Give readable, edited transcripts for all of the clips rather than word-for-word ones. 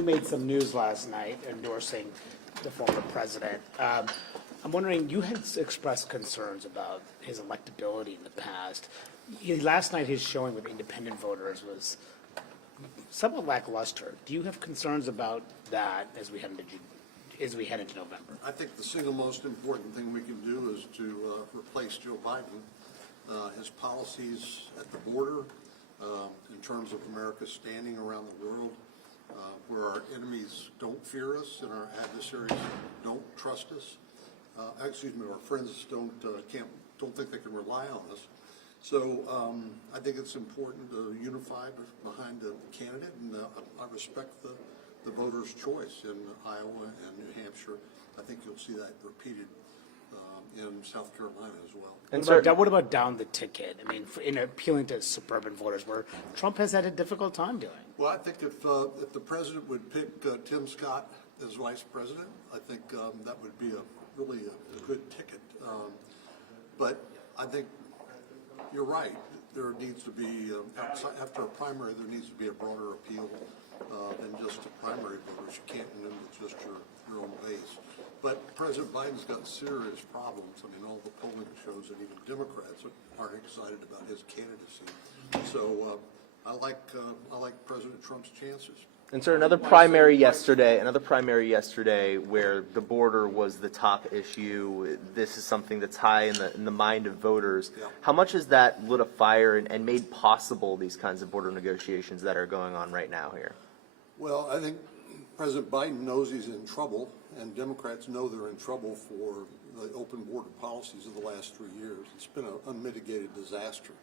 You made some news last night endorsing the former president. I'm wondering, you had expressed concerns about his electability in the past. Last night, his showing with independent voters was somewhat lackluster. Do you have concerns about that as we head into November? I think the single most important thing we can do is to replace Joe Biden. His policies at the border, in terms of America's standing around the world, where our enemies don't fear us and our adversaries don't trust us. Our friends don't think they can rely on us. So I think it's important to unify behind the candidate, and I respect the voters' choice in Iowa and New Hampshire. I think you'll see that repeated in South Carolina as well. And what about down the ticket? I mean, in appealing to suburban voters, where Trump has had a difficult time doing. Well, I think if the president would pick Tim Scott as vice president, I think that would be really a good ticket. But I think you're right. There needs to be, after a primary, there needs to be a broader appeal than just the primary voters. You can't win with just your own base. But President Biden's got serious problems. I mean, all the polling shows that even Democrats aren't excited about his candidacy. So I like President Trump's chances. And sir, another primary yesterday where the border was the top issue. This is something that's high in the mind of voters. Yeah. How much has that lit a fire and made possible these kinds of border negotiations that are going on right now here? Well, I think President Biden knows he's in trouble, and Democrats know they're in trouble for the open border policies of the last 3 years. It's been an unmitigated disaster.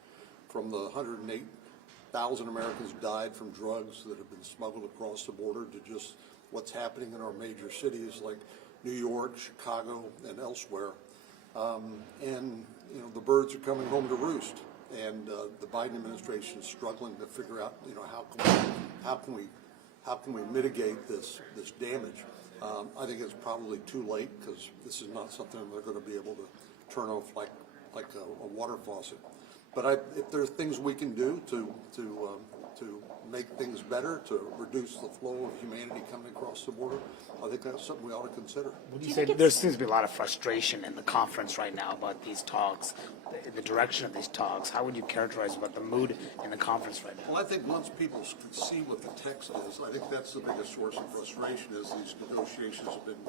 From the 108,000 Americans died from drugs that have been smuggled across the border to just what's happening in our major cities like New York, Chicago, and elsewhere. And the birds are coming home to roost. And the Biden administration is struggling to figure out, how can we mitigate this damage? I think it's probably too late, because this is not something they're going to be able to turn off like a water faucet. But if there's things we can do to make things better, to reduce the flow of humanity coming across the border, I think that's something we ought to consider. Would you say there seems to be a lot of frustration in the conference right now about these talks, the direction of these talks? How would you characterize about the mood in the conference right now? Well, I think once people can see what the text is, I think that's the biggest source of frustration, is these negotiations have been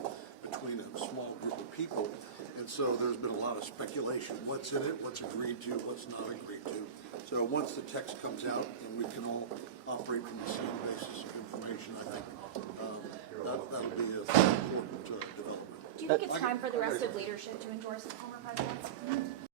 between a small group of people. And so there's been a lot of speculation. What's in it, what's agreed to, what's not agreed to. So once the text comes out and we can all operate from the same basis of information, I think that'll be an important development. Do you think it's time for the rest of leadership to endorse the former president?